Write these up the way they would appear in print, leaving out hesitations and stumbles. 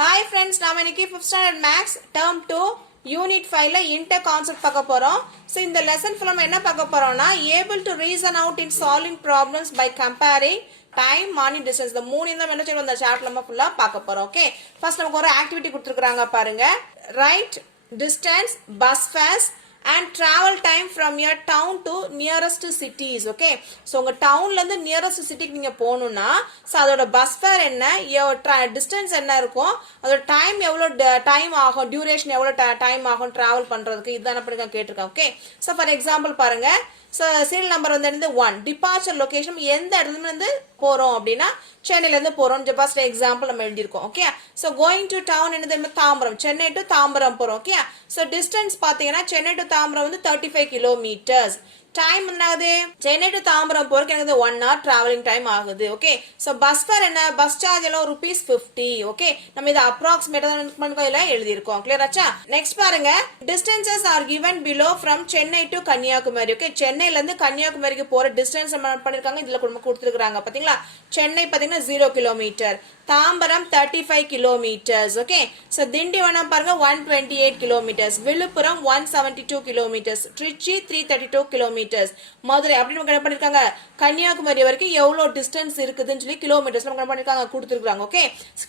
Hi friends, நாம இன்னைக்கு 5th standard maths term 2 unit 5ல inter concept பார்க்க போறோம். So இந்த lesson full நம்ம என்ன பார்க்க போறோம்னா able to reason out in solving problems by comparing time, money, distance. இந்த மூணு இந்த என்ன செய்வோம் இந்த சார்ட்ல நம்ம ஃபுல்லா பார்க்க போறோம். ஓகே. ஃபர்ஸ்ட் நமக்கு ஒரு ஆக்டிவிட்டி கொடுத்திருக்காங்க பாருங்க. Write distance, bus fares and travel time from your town to nearest cities. Okay, so உங்க டவுன்ல இருந்து nearest city நீங்க போகணும்னா சோ அதோட பஸ் ஃபேர் என்ன, டிஸ்டன்ஸ் என்ன இருக்கும், அதோட டைம் எவ்வளவு டைம் ஆகும், டியூரேஷன் எவ்வளவு டைம் ஆகும் டிராவல் பண்றதுக்கு, இதான் அப்படி கேட்டிருக்கேன். ஓகே, சோ ஃபார் எக்ஸாம்பிள் பாருங்க. ஸோ சீரியல் நம்பர் வந்து 1 டிபார்ச்சர் லொகேஷன் எந்த இடத்துல இருந்து போறோம் அப்படின்னா சென்னையில இருந்து போறோம். ஃபர்ஸ்ட் எக்ஸாம்பிள் நம்ம எழுதியிருக்கோம். Okay, so going to down என்னது தாம்பரம், சென்னை டு தாம்பரம் போறோம். ஓகே, ஸோ டிஸ்டன்ஸ் பாத்தீங்கன்னா சென்னை டு தாம்பரம் வந்து 35 கிலோமீட்டர்ஸ். டைம் என்னது, சென்னை டு தாம்பரம் போறதுக்கு எனக்கு 1 hour டிராவலிங் டைம் ஆகுது. ஓகே, சோ பஸ் ஃபேர் என்ன, பஸ் சார்ஜ் எல்லாம் ₹50. ஓகே, நம்ம இதை அப்ராக்சிமேட்டா எழுதி இருக்கோம். கிளியர் ஆச்சா? நெக்ஸ்ட் பாருங்க, distances are given below from Chennai to Kanyakumari. Okay, சென்னையில இருந்து கன்னியாகுமரிக்கு போற டிஸ்டன்ஸ் பண்ணிருக்காங்க, இதுல கொடுத்துருக்காங்க பாத்தீங்களா. சென்னை பாத்தீங்கன்னா 0 kilometre, Tambaram 35 kilometres. Okay, so Tindivanam பாருங்க 128 kilometres, Villupuram 172 kilometres, Trichy 332 kilometres, Madurai அப்படின்னு கணக்கு பண்ணிருக்காங்க. கன்னியாகுமரி வரைக்கும் எவ்வளவு டிஸ்டன்ஸ் இருக்குதுன்னு சொல்லி கிலோமீட்டர்ஸ் கணக்கு பண்ணிருக்காங்க, கொடுத்துருக்காங்க. ஓகே,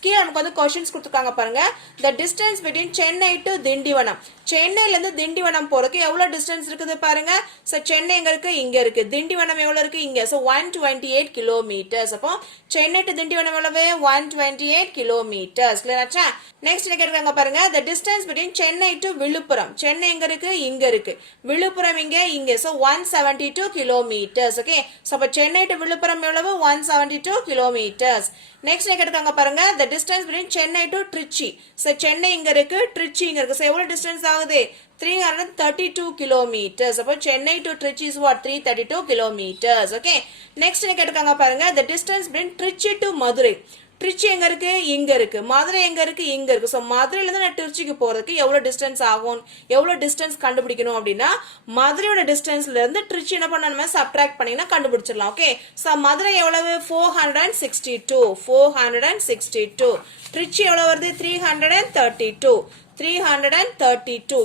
கீழே நமக்கு வந்து क्वेश्चंस கொடுத்துருக்காங்க பாருங்க. the distance between Chennai to Tindivanam, சென்னையில இருந்து திண்டிவனம் போறதுக்கு எவ்வளவு டிஸ்டன்ஸ் இருக்குது பாருங்க. சோ சென்னை எங்க இருக்கு, இங்க இருக்கு. திண்டிவனம் எவ்வளவு இருக்கு, இங்க. So 128 kilometres. அப்போ சென்னை டு திண்டிவனம் எவ்வளவு, 128 கிலோமீட்டர்ஸ். கிளியர் ஆச்சா? நெக்ஸ்ட் என்ன கேக்குறாங்க பாருங்க, the distance between Chennai to Villupuram, Chennai எங்க இருக்கு, இங்க இருக்கு. விழுப்புரம் இங்க. So 172 kilometres. ஓகே, சோ அப்ப சென்னை டு விழுப்புரம் எவ்வளவு, 172 கிலோமீட்டர்ஸ். நெக்ஸ்ட் என்ன கேக்குறாங்க பாருங்க, the distance between Chennai to Trichy, so Chennai இங்க இருக்கு, திருச்சி இங்க இருக்கு. சோ எவ்வளவு டிஸ்டன்ஸ் ஆகுது, 332 கிலோமீட்டர்ஸ். அப்போ Chennai to Trichy is what, 332 kilometres. Okay, next என்ன கேட்டிருக்காங்க பாருங்க, the distance between Trichy to Madurai, Trichy எங்க இருக்கு, இங்க இருக்கு. மதுரை எங்க இருக்கு, இங்க இருக்கு. சோ மதுரையில இருந்து நான் திருச்சிக்கு போறதுக்கு எவ்வளவு டிஸ்டன்ஸ் ஆகும், எவ்வளவு டிஸ்டன்ஸ் கண்டுபிடிக்கணும் அப்படின்னா மதுரையோட டிஸ்டன்ஸ்ல இருந்து திருச்சி என்ன பண்ணணுமே சப்ட்ராக்ட் பண்ணீங்கன்னா கண்டுபிடிச்சிடலாம். ஓகே, சோ மதுரை எவ்வளவு, 462, திருச்சி எவ்வளவு வருது, 332.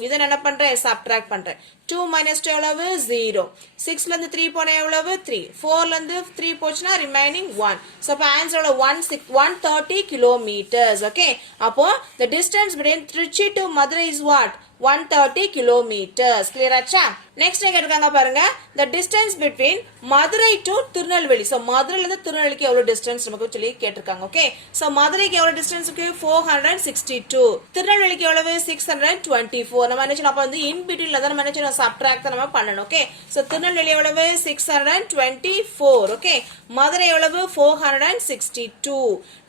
இதை என்ன பண்றேன், சப்ட்ராக்ட் பண்றேன். 2 minus 2 எவ்வளவு, 0. 6ல இருந்து 3 போனா எவ்வளவு, 3. 4ல இருந்து 3 போச்சுன்னா ரிமைனிங் 1. சோ அப்ப ஆன்சர் 130 கிலோமீட்டர்ஸ். ஓகே, அப்போ the distance between Trichy to Madurai is what, 130 kilometers. Clear ஆச்சா? நெக்ஸ்ட் கேட்டிருக்காங்க பாருங்க, the distance between Madurai to Tirunelveli. So மதுரையில இருந்து திருநெல்வேலிக்கு எவ்வளவு டிஸ்டன்ஸ் நமக்கு சொல்லி கேட்டிருக்காங்க. ஓகே, சோ மதுரைக்கு எவ்வளவு டிஸ்டன்ஸ் இருக்கு, 462. திருநெல்வேலிக்கு எவ்வளவு, 624. நம்ம என்ன அப்ப வந்து இன் பிட்வீன்ல தான் நம்ம என்ன சப்ட்ராக்ட் நம்ம பண்ணணும். ஓகே, சோ திருநெல்வேலி எவ்வளவு, 624. ஓகே, மதுரை எவ்வளவு, 462.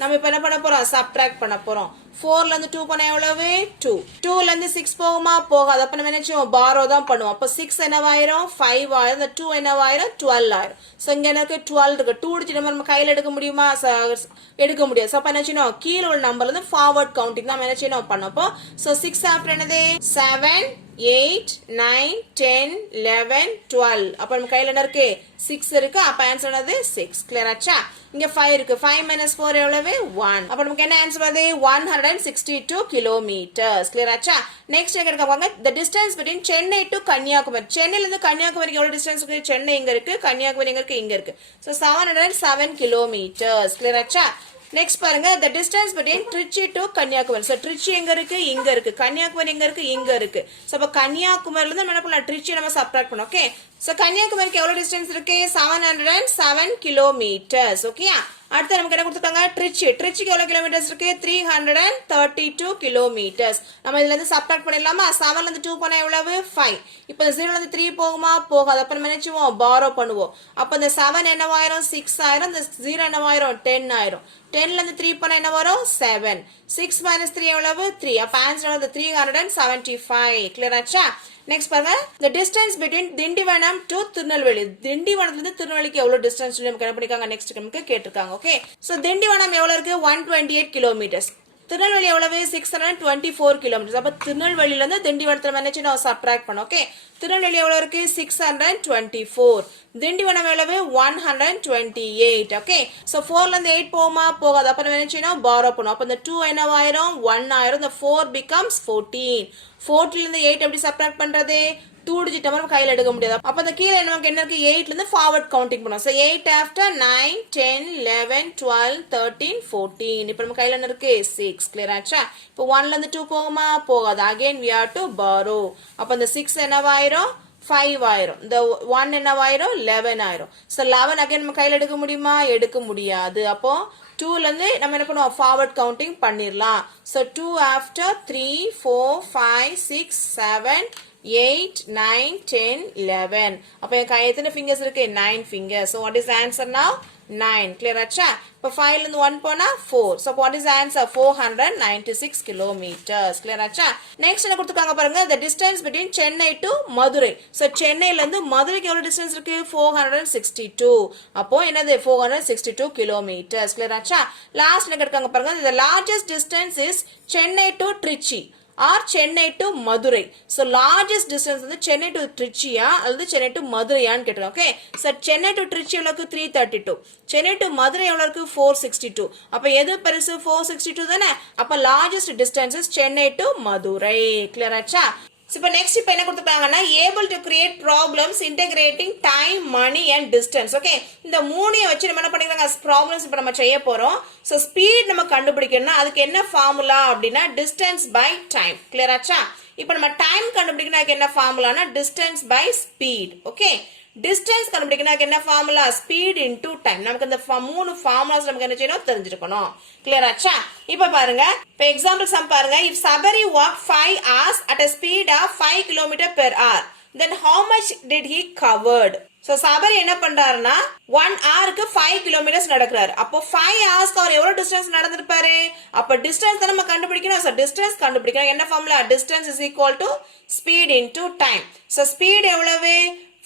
நம்ம இப்ப என்ன பண்ண போறோம், சப்ட்ராக்ட் பண்ண போறோம். 4ல இருந்து 2 போனா எவ்வளவு, 2. 2ல இருந்து 6 போகுமா, போகாது. அப்ப நம்ம என்ன செய்வோம், பாரோ தான் பண்ணுவோம். அப்ப 6 என்னவாயிரும், 5 ஆயிரும். இந்த 2 என்னவாயிரும், 12 ஆயிரும். சோ இங்க எனக்கு 12 இருக்கு. 2 டிஜிட் நம்பர் நம்ம கையில எடுக்க முடியுமா, எடுக்க முடியாது. சோ அப்ப என்ன செய்யணும், கீழ உள்ள நம்பர்ல இருந்து ஃபார்வர்ட் கவுண்டிங் நம்ம என்ன செய்யணும் பண்ணப்போ. சோ 6 ஆஃப்டர் என்னது, 7, 8, 9, 10, 11, 12. அப்ப நம்ம கையில என்ன இருக்கு, 6 இருக்கு. அப்ப ஆன்சர் என்னது, 6. கிளியர் ஆச்சா? இங்க 5 இருக்கு. 5 minus 4 எவ்வளவு, 1. அப்ப நமக்கு என்ன ஆன்சர் வருது, 162 கிலோமீட்டர்ஸ். கிளியர் ஆச்சா? நெக்ஸ்ட் கேட்கறாங்க, the distance between Chennai to Kanyakumari, சென்னையில இருந்து கன்னியாகுமரிக்கு எவ்வளவு டிஸ்டன்ஸ் இருக்கு, சென்னை இங்க இருக்கு, கன்னியாகுமரி எங்க இருக்கு, இங்க இருக்கு. So 707 kilometres. கிளியர் ஆச்சா? நெக்ஸ்ட் பாருங்க, the distance between Trichy to Kanyakumari. So Trichy எங்க இருக்கு, இங்க இருக்கு. கன்னியாகுமரி எங்க இருக்கு, இங்க இருக்கு. சோ அப்ப கன்னியாகுமரியில இருந்து என்ன பண்ணலாம், திருச்சி நம்ம சப்ட்ராக்ட் பண்ணோம். ஓகே, சோ கன்னியாகுமரிக்கு எவ்வளவு டிஸ்டன்ஸ் இருக்கு, 707 கிலோமீட்டர்ஸ். ஓகே, அடுத்து நமக்கு என்ன கொடுத்துருக்காங்க, திருச்சிக்கு எவ்வளவு கிலோமீட்டர்ஸ் இருக்கு, 332 கிலோமீட்டர்ஸ். நம்ம இதுல இருந்து சப்ட்ராக்ட் பண்ணிடலாமா. 7ல இருந்து 2 போனா எவ்வளவு, 5. இப்ப 0ல இருந்து 3 போகுமா, போகாது. அப்ப நம்ம நினைச்சுவோம், பாரோ பண்ணுவோம். அப்ப இந்த 7 என்னவாயிரும், 6 ஆயிரும். இந்த 0 என்னவாயிரும், 10 ஆயிரும். 10ல இருந்து 3 போனா என்ன வரும், 7. 6 minus 3 எவ்வளவு, 3. அப்ப ஆன்சர் எவ்வளவு, 375. கிளியர் ஆச்சா? நெக்ஸ்ட் பாருங்க, the distance between Tindivanam to Tirunelveli, திண்டிவனத்துல இருந்து திருநெல்வேலிக்கு எவ்வளவு டிஸ்டன்ஸ் நமக்கு என்ன பண்ணிருக்காங்க, நெக்ஸ்ட் நமக்கு கேட்டிருக்காங்க. ஓகே, சோ திண்டிவனம் எவ்வளவு இருக்கு, 128 கிலோமீட்டர்ஸ். திருநெல்வேலி எவ்வளவு 624 கிலோமீட்டர்ஸ். அப்ப திருநெல்வேலியில இருந்து திண்டிவனத்துல மேனேஜ் நான் சப்ட்ராக்ட் பண்ணோம். ஓகே, திருநெல்வேலி எவ்வளவு இருக்கு 624, திண்டிவனம் எவ்வளவு 128. ஓகே, சோ 4ல இருந்து 8 போகுமா போகாது. அப்ப நம்ம என்ன செய்யணும் borrow பண்ணும். அப்ப இந்த 2 என்னவாயிரும் 1 ஆயிரும். இந்த 4 becomes 14. 14ல இருந்து 8 எப்படி சப்ட்ராக்ட் பண்றது? 2 digit நம்பர் கையில எடுக்க முடியாது. அப்ப அந்த கீழ நமக்கு என்ன இருக்கு 8ல இருந்து ஃபார்வர்ட் கவுண்டிங் பண்ணுவோம். So 8 after 9 10 11 12 13 14. இப்போ நம்ம கையில என்ன இருக்கு 6. கிளியர் ஆச்சா? இப்போ 1ல இருந்து 2 போகுமா போகாது. again we have to borrow. அப்ப இந்த 6 என்னவாயிரும் 5 ஆயிரும். இந்த 1 என்னவாயிரும் 11 ஆயிரும். சோ 11 again நம்ம கையில எடுக்க முடியுமா? எடுக்க முடியாது. அப்போ 2ல இருந்து நம்ம என்ன பண்ணுவோம் ஃபார்வர்ட் கவுண்டிங் பண்ணிரலாம். So 2 after 3 4 5 6 7 8 9 10 11. அப்ப என் கை எத்தனை fingers இருக்கு 9 fingers. So what is the answer now? 9. Clear ஆச்சா? இப்ப 5ல இருந்து 1 போனா 4. So what is the answer? 496 kilometers. Clear ஆச்சா? Next என்ன கொடுத்திருக்காங்க பாருங்க, the distance between Chennai to Madurai. So சென்னையில இருந்து மதுரைக்கு எவ்வளவு distance இருக்கு 462. அப்போ என்னது 462 kilometers. Clear ஆச்சா? லாஸ்ட் என்ன கேட்காங்க பாருங்க, the largest distance is Chennai to Trichy or Chennai to Madurai. So largest distance வந்து Chennai to Trichyயா அல்லது Chennai to மதுரையான்னு கேட்கிறோம். Okay, so Chennai to Trichy எவ்வளவுக்கு 332, Chennai to மதுரை எவ்வளவுக்கு 462. அப்ப எது பெருசு 462 தானே? அப்ப largest distance is Chennai to Madurai. Clear ஆச்சா? இப்போ நெக்ஸ்ட் இப்போ என்ன கொடுத்துட்டாங்கன்னா able to create problems integrating time, money and distance. Okay, இந்த மூணையும் வச்சு நம்ம என்ன பண்ணிக்கிறாங்க ப்ராப்ளம்ஸ் இப்போ நம்ம செய்ய போறோம். ஸோ ஸ்பீட் நம்ம கண்டுபிடிக்கணும்னா அதுக்கு என்ன ஃபார்முலா அப்படின்னா டிஸ்டன்ஸ் பை டைம். கிளியர் ஆச்சா? இப்போ நம்ம டைம் கண்டுபிடிக்கணும் அதுக்கு என்ன ஃபார்முலானா distance by speed. Okay, distance கண்டுபிடிக்கணும் என்ன ஃபார்முலா ஸ்பீட் இன்டு டைம். நமக்கு இந்த மூணு ஃபார்முலாஸ் நமக்கு என்ன செய்யணும் தெரிஞ்சிருக்கணும். கிளியர் ஆச்சா? இப்போ பாருங்க, இப்போ எக்ஸாம்பிள் சம் பாருங்க. if Sabari walked 5 hours at a speed of 5 km per hour, then how much did he covered? So Sabari என்ன பண்றாருன்னா 1 ஹவருக்கு 5 கிலோமீட்டர்ஸ் நடக்கிறாரு. அப்போ 5 ஹவர்ஸ்க்கு அவர் எவ்வளவு டிஸ்டன்ஸ் நடந்திருப்பாரு? அப்ப டிஸ்டன்ஸ் தான் நம்ம கண்டுபிடிக்கணும். சோ டிஸ்டன்ஸ் கண்டுபிடிக்கணும் என்ன formula distance is equal to speed into time. So speed எவ்வளவு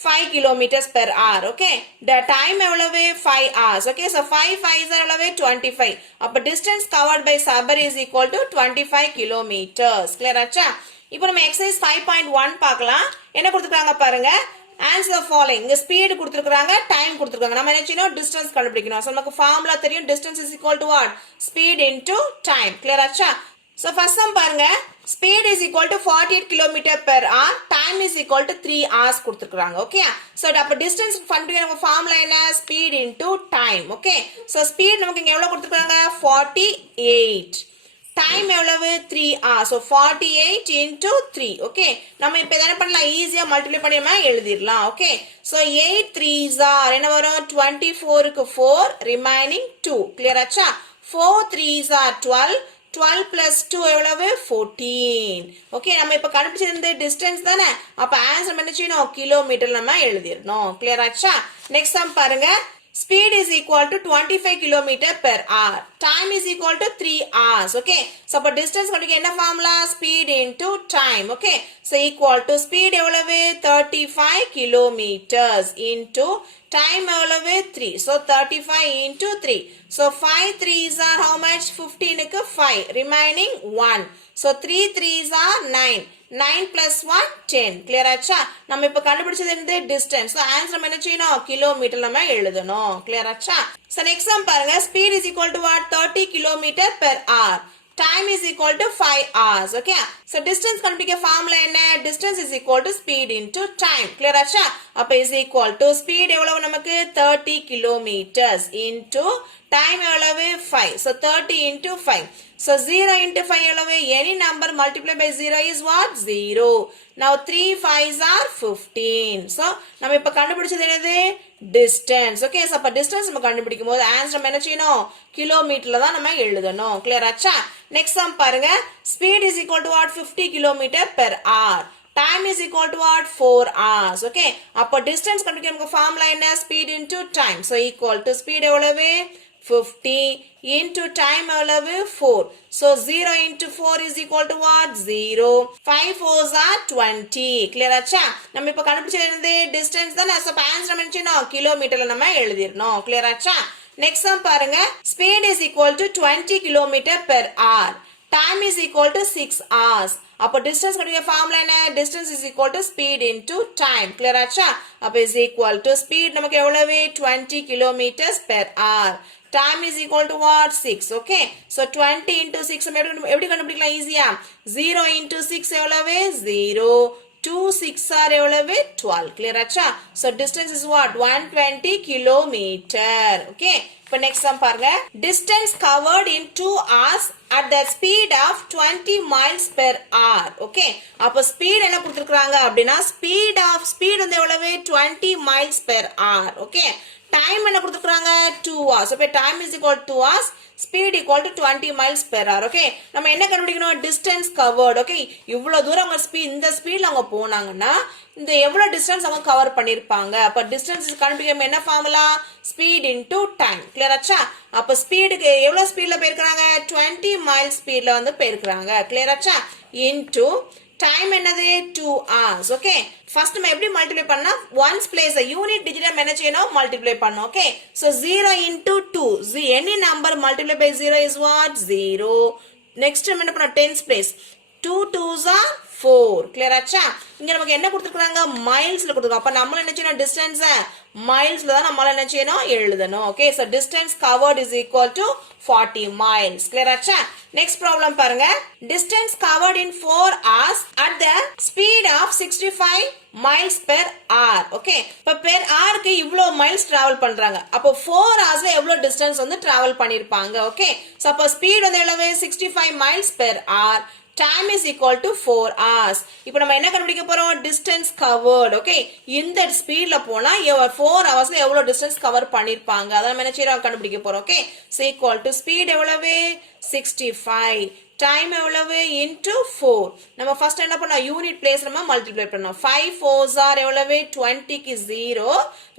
5 kilometers per hour. Okay, the time எவ்வளவு 5 hours. Okay, so 5 5s are எவ்வளவு 25. அப்ப distance covered by Sabari is equal to 25 kilometers. Clear ஆச்சா? இப்போ நம்ம exercise 5.1 பார்க்கலாம். என்ன கொடுத்திருக்காங்க பாருங்க. Answer the following. இங்க speed கொடுத்திருக்காங்க, time கொடுத்திருக்காங்க. நம்ம என்ன செய்யணும் distance கண்டுபிடிக்கணும். So நமக்கு ஃபார்முலா தெரியும் distance is equal to what? Speed into time. Clear ஆச்சா? So first sum பாருங்க, speed is equal to 48 km per hour, time is equal to 3 hours கொடுத்திருக்காங்க. ஓகே, so அப்ப distance கண்டுபிடிக்க நம்ம ஃபார்முலா என்ன speed into time. Okay, so speed நமக்கு இங்க எவ்வளவு கொடுத்திருக்காங்க 48, time எவ்வளவு 3 hours, so 48 into 3. ஓகே, நம்ம இப்ப என்ன பண்ணலாம் ஈஸியா மல்டிப்ளை பண்ணியமா எழுதிரலாம். ஓகே, so 8 3s are என்ன வரும் 24 க்கு 4 remaining 2. கிளியர் ஆச்சா? 4 3s are 12, 12 plus 2 எவ்வளவு 14. ஓகே, நம்ம இப்ப கண்டுபிடிச்சது டிஸ்டன்ஸ் தானே. அப்ப ஆன்சர் என்ன செய்யணும் கிலோமீட்டர் நம்ம எழுதிரணும். கிளியர் ஆச்சா? நெக்ஸ்ட் சம் பாருங்க. Speed is equal to 25 km per hour. Time is equal to 3 hours. Okay, so அப்ப distance கண்டுபிடிக்க என்ன formula speed into time. Okay, so equal to speed எவ்வளவு 35 kilometers into time எவ்வளவு 3. So 35 into 3. So 5 3s are how much? 15 க்கு 5 remaining 1. So 3 3s are 9. 9 plus 1 10. Clear ஆச்சா? நம்ம இப்ப கண்டுபிடிச்சது என்னது distance. So answer என்ன செய்யணும் கிலோமீட்டர் நம்ம எழுதணும். Clear ஆச்சா? So next sum பாருங்க. Speed is equal to what? 30 km per hour. Time is equal to 5 hours. Okay, so distance கண்டுபிடிக்க ஃபார்முலா என்ன distance is equal to speed into time. Clear ஆச்சா? அப்ப is equal to speed எவ்வளவு நமக்கு 30 kilometers into time எவ்வளவு 5. So 30 into 5. So 0 into 5 எவ்வளவு any number multiplied by 0 is what? 0. Now 3 5s are 15. So நம்ம இப்ப கண்டுபிடிச்சது என்னது distance. Okay, so அப்ப distance நம்ம கண்டுபிடிக்கும் போது ஆன்சர் என்ன செய்யணும் கிலோமீட்டர்ல தான் நம்ம எழுதணும். Clear ஆச்சா? Next sum பாருங்க. Speed is equal to what? 50 km per hour. Time is equal to what? 4 hours. Okay, அப்ப distance கண்டுபிடிக்க நமக்கு ஃபார்முலா என்ன speed into time. So equal to speed எவ்வளவு 50 into time எவ்வளவு 4. So 0 into 4 is equal to what? 0. 5 4s are 20. Clear ஆச்சா? நம்ம இப்ப கண்டுபிடிச்சது என்னது distance தானே. So ஆன்சர் நம்ம என்ன கிலோமீட்டர்ல நம்ம எழுதிரணும். Clear ஆச்சா? Next sum பாருங்க. Speed is equal to 20 km per hour. time is equal to 6 hours. அப்போ distance கண்டுபிடிக்க ஃபார்முலா என்ன? distance is equal to speed into time. clear ஆச்சா? அப்போ is equal to speed நமக்கு எவ்வளவு? 20 kilometers per hour. Time is equal to what? 6. Okay. So 20 into 6 எப்படி கண்டுபிடிக்கலாம் ஈஸியா? 0 into 6 எவ்வளவு? 0. 2 6 are எவ்வளவு? 12. clear ஆச்சா? So distance is what? 120 kilometer. Okay. இப்போ next sum பாருங்க. Distance covered in 2 hours at the speed of 20 miles per hour. Okay. அப்போ speed என்ன கொடுத்திருக்காங்க அப்படினா speed வந்து எவ்வளவு? 20 miles per hour. Okay. Time என்ன கொடுத்திருக்காங்க? 2 hours. அப்போ time is equal to 2 hours. Speed equal to 20 miles per hour. Okay. நம்ம என்ன கண்டுபிடிக்கணும்? Distance covered. Okay. இவ்வளவு தூரம் அவங்க இந்த ஸ்பீட்ல அவங்க போனாங்கன்னா இந்த எவ்வளவு டிஸ்டன்ஸ் அவங்க கவர் பண்ணிருப்பாங்க. அப்ப டிஸ்டன்ஸ் கண்டுபிடிக்க என்ன formula? Speed into time. Clear ஆச்சா? அப்ப ஸ்பீடுக்கு எவ்வளவு ஸ்பீட்ல போயிருக்காங்க? 20 மைல் ஸ்பீட்ல வந்து போயிருக்காங்க. கிளியர் ஆச்சா? இன்டு டைம் என்னது? 2 hours. ஓகே. ஃபர்ஸ்ட் நம்ம எப்படி மல்டிப்ளை பண்ணா? ஒன்ஸ் பிளேஸ் யூனிட் டிஜிட் நம்ம என்ன செய்யணும்? மல்டிப்ளை பண்ணணும். Okay. So 0 into 2. Any number multiplied by 0 is what? 0. Next நம்ம என்ன பண்ணோம்? Tense place 2 2s are 4. clear ஆச்சா? இங்க நமக்கு என்ன கொடுத்திருக்காங்க? மைல்ஸ்ல கொடுத்திருக்காங்க. அப்ப நம்ம என்ன செய்யணும்? டிஸ்டன்ஸ் மைல்ஸ்ல தான் நம்ம என்ன செய்யணும்? எழுதணும். Okay. So distance covert is equal to 40 miles. clear ஆச்சா? நெக்ஸ்ட் ப்ராப்ளம் பாருங்க. Distance covert in 4 hours at the speed of 65 miles per hour. Okay. இப்ப per hour க்கு இவ்ளோ மைல்ஸ் டிராவல் பண்றாங்க. அப்போ 4 hoursல எவ்வளவு டிஸ்டன்ஸ் வந்து டிராவல் பண்ணிருப்பாங்க. ஓகே. சோ அப்ப ஸ்பீட் வந்து எவ்வளவு? 65 miles per hour. Time is equal to 4 hours. இப்போ நம்ம என்ன கண்டுபிடிக்க போறோம்? distance covered. ஓகே. இந்த ஸ்பீட்ல போனா 4 hoursல எவ்வளவு டிஸ்டன்ஸ் கவர் பண்ணிருப்பாங்க. அத நம்ம என்ன செய்றோம்? கண்டுபிடிக்க போறோம். Okay. so equal to speed எவ்வளவு? 65. time எவ்வளவு? into 4. நம்ம ஃபர்ஸ்ட் என்ன பண்ணோம்? யூனிட் பிளேஸ் நம்ம மல்டிப்ளை பண்ணோம். 5 4s are எவ்வளவு? 20 க்கு 0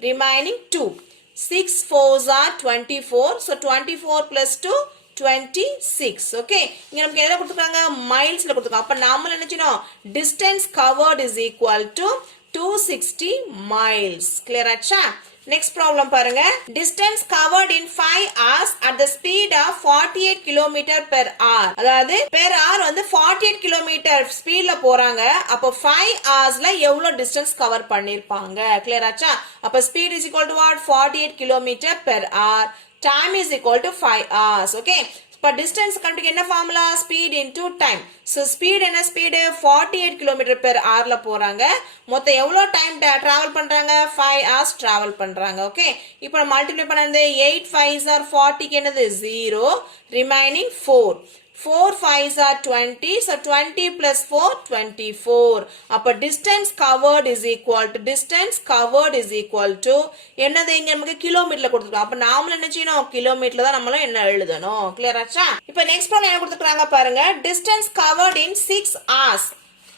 remaining 2. 6 4s are 24. so 24 plus 2 26. okay. இங்க நமக்கு என்ன கொடுத்திருக்காங்க? மைல்ஸ்ல கொடுத்திருக்காங்க. அப்ப நாம என்ன செய்யணும்? distance covered is equal to 260 miles. clear ஆச்சா? next problem பாருங்க. distance covered in 5 hours at the speed of 48 km per hour. அதாவது per hour வந்து 48 km ஸ்பீட்ல போறாங்க. அப்ப 5 hoursல எவ்வளவு டிஸ்டன்ஸ் கவர் பண்ணிருப்பாங்க. clear ஆச்சா? அப்ப speed is equal to what? 48 km per hour. Time is equal to 5 hours. Okay. இப்போ distance கண்டுபிடிக்க என்ன formula? speed into time. so speed என்ன? speed 48 km per hourல போறாங்க. மொத்தம் எவ்வளவு டைம் டிராவல் பண்றாங்க? 5 hours டிராவல் பண்றாங்க. ஓகே. இப்போ மல்டிப்ளை பண்ணது 8 5s are 40 க்கு என்னது? 0 remaining 4. 4 5s are 20. so 20 plus 4 24. அப்ப distance covered is equal to என்னது? இங்க நமக்கு கிலோமீட்டர்ல கொடுத்திருக்காங்க. அப்ப நாம என்ன செய்யணும்? கிலோமீட்டர்ல தான் நம்மளும் என்ன எழுதணும். கிளியர் ஆச்சா? இப்போ நெக்ஸ்ட் ப்ராப்ளம் என்ன கொடுத்திருக்காங்க பாருங்க. distance covered in 6 hours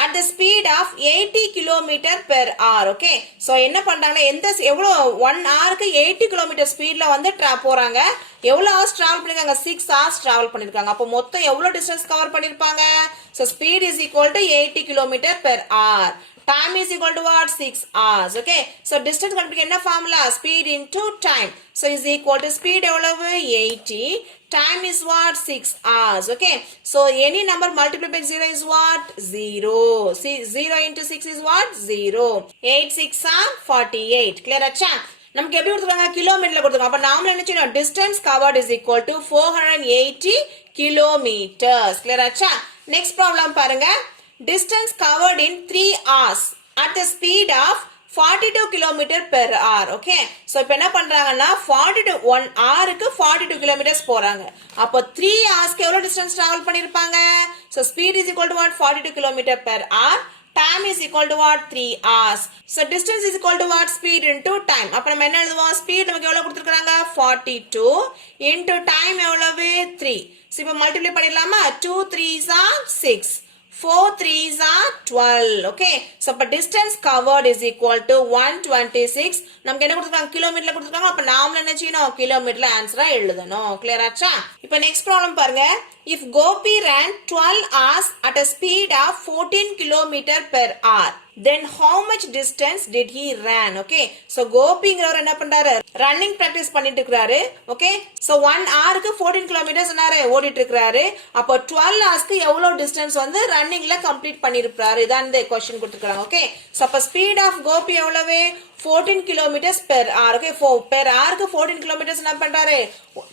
at the speed of 80 km per hour. okay. so என்ன பண்றாங்கன்னா எவ்வளவு 1 hourக்கு 80 km ஸ்பீட்ல வந்து போறாங்க. எவ்வளவு hours travel பண்ணிருக்காங்க? 6 hours travel பண்ணிருக்காங்க. அப்ப மொத்தம் எவ்வளவு டிஸ்டன்ஸ் கவர் பண்ணிருப்பாங்க? so speed is equal to 80 km per hour. time is equal to what? 6 hours. okay. so distance கண்டுபிடிக்க என்ன formula? speed into time. so is equal to speed எவ்வளவு? 80. time is what? 6 hours. okay. so any number multiplied by 0 is what? 0. see 0 into 6 is what? 0. 8 6 are 48. clear ஆச்சா? நமக்கு எப்படி கொடுத்திருக்காங்க? கிலோமீட்டர்ல கொடுத்திருக்காங்க. அப்ப நாம என்ன செய்யணும்? distance covered is equal to 480 kilometers. clear ஆச்சா? next problem பாருங்க. distance covered in 3 hours at the speed of 42 km per hour. okay. so இப்போ என்ன பண்றாங்கன்னா 1 hourக்கு 42 kilometers போறாங்க. அப்போ 3 hoursக்கு எவ்வளவு டிஸ்டன்ஸ் டிராவல் பண்ணிருப்பாங்க? so speed is equal to what? 42 km per hour. time is equal to what? 3 hours. so distance is equal to what? speed into time. அப்ப நம்ம என்ன எழுதுவோம்? speed நமக்கு எவ்வளவு கொடுத்திருக்காங்க? 42 into time எவ்வளவு? 3. so இப்போ மல்டிப்ளை பண்ணிடலாமா? 2 3s are 6. 4 3s are 12. okay. so அப்ப distance covered is equal to 126. நமக்கு என்ன கொடுத்திருக்காங்க? கிலோமீட்டர்ல கொடுத்திருக்காங்க. அப்ப நாம என்ன செய்யணும்? கிலோமீட்டர்ல ஆன்சரா எழுதணும். clear ஆச்சா? இப்போ நெக்ஸ்ட் ப்ராப்ளம் பாருங்க. If Gopi ran 12 hours at a speed of 14 km per hour, then how much distance did he ran? Okay, so கோபிங்கிறவர் என்ன பண்றாரு, ரன்னிங் பிராக்டிஸ் பண்ணிட்டு இருக்காரு. ஓகே, so 1 ஹவருக்கு 14 கிலோமீட்டர்ஸ் ஓடிட்டு இருக்காரு. அப்போ 12 ஹவர்ஸ்க்கு எவ்வளவு டிஸ்டன்ஸ் வந்து ரன்னிங்ல கம்ப்ளீட் பண்ணிருப்பாரு, இதான் இந்த क्वेश्चन கொடுத்திருக்காங்க. ஓகே, so அப்ப ஸ்பீட் ஆஃப் கோபி எவ்வளவு, 14 kilometres per hour. Okay, per ஹவருக்கு 14 கிலோமீட்டர்ஸ் என்ன பண்றாரு,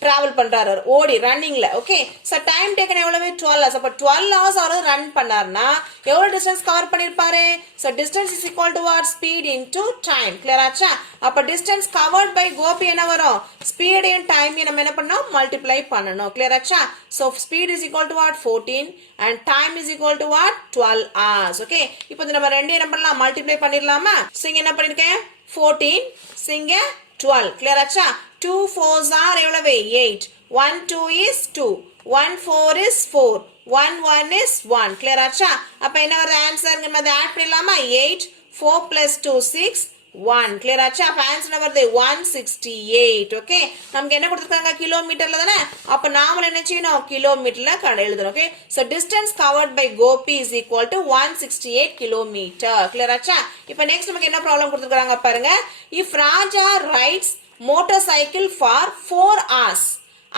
டிராவல் பண்றாரு ஓடி ரன்னிங்ல. ஓகே, சோ டைம் டேக்கன் எவ்வளவு, 12 hours. அப்ப 12 hours அவர் ரன் பண்ணார்னா எவ்வளவு டிஸ்டன்ஸ் கவர் பண்ணிருப்பாரு, so distance is equal to what, speed into time. clear ஆச்சா? அப்ப distance covered by கோபி என்ன வரும், speed and time நம்ம என்ன பண்ணோம், மல்டிப்ளை பண்ணனும். clear ஆச்சா? so speed is equal to what, 14 and time is equal to what, 12 hours. okay, இப்போ நம்ம ரெண்டு என்ன பண்ணலாம், மல்டிப்ளை பண்ணிரலாமா? சோ இங்க என்ன பண்ணிருக்கேன், 14 சிங்க 12. clear ஆச்சா? 2 4s are எவ்வளவு, 8. 1 2 is 2. 1 4 is 4. 1 1 is 1. clear ஆச்சா? அப்ப என்ன வருது ஆன்சர், நம்ம அதை ஆட் பண்ணிடலாமா? 8 4 plus 2 6 1. clear ஆச்சா? அப்ப ஆன்சர் என்ன வருது, 168. ஓகே, நமக்கு என்ன கொடுத்திருக்காங்க, கிலோமீட்டர்ல தானே. அப்ப நாம என்ன செய்யணும், கிலோமீட்டர்ல எழுதணும். Okay, so distance covered by Gopi is equal to 168 kilometer. clear ஆச்சா? இப்ப நெக்ஸ்ட் நமக்கு என்ன ப்ராப்ளம் கொடுத்திருக்காங்க பாருங்க. if Raja rides motorcycle for 4 hours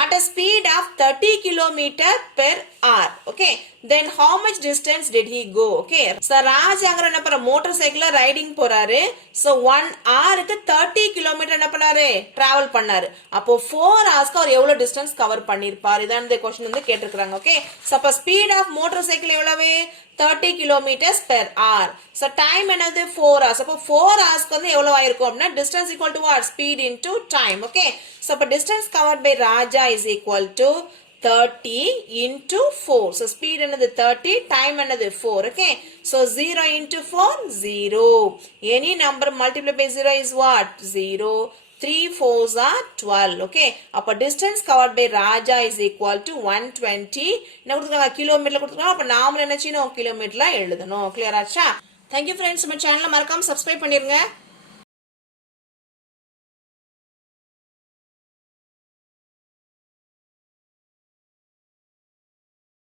at a speed of 30 km per hour, okay, then how much distance did he go? okay, so Raj அங்க என்ன பண்ற, motor சைக்கிள்ல ரைடிங் போறாரு. so 1 ஹவருக்கு 30 km என்ன பண்ணாரு, டிராவல் பண்ணாரு. அப்போ 4 ஹவர்ஸ்க்கு அவர் எவ்வளவு டிஸ்டன்ஸ் கவர் பண்ணிருப்பார், இதான் இந்த क्वेश्चन வந்து கேட்டிருக்காங்க. ஓகே, so அப்ப ஸ்பீட் ஆஃப் மோட்டார் சைக்கிள் எவ்வளவு, 30 km per hour. so time என்னது, 4 hours. அப்போ 4 ஹவர்ஸ்க்கு வந்து எவ்வளவு ஆயிருக்கும் அப்படினா distance equal to what, speed into time. okay, so அப்ப distance covered by Raja is equal to 30 into 4. so speed என்னது 30, time என்னது 4. okay, so 0 into 4 0. any number multiplied by 0 is what, 0. 3 4s are 12. okay, அப்ப distance covered by Raja is equal to 120. என்ன கொடுத்திருக்காங்க, கிலோமீட்டர்ல கொடுத்திருக்காங்க. அப்ப நாம என்ன செய்யணும், கிலோமீட்டர்ல எழுதணும். clear ஆச்சா? thank you friends, நம்ம சேனலை மறக்காம subscribe பண்ணிருங்க.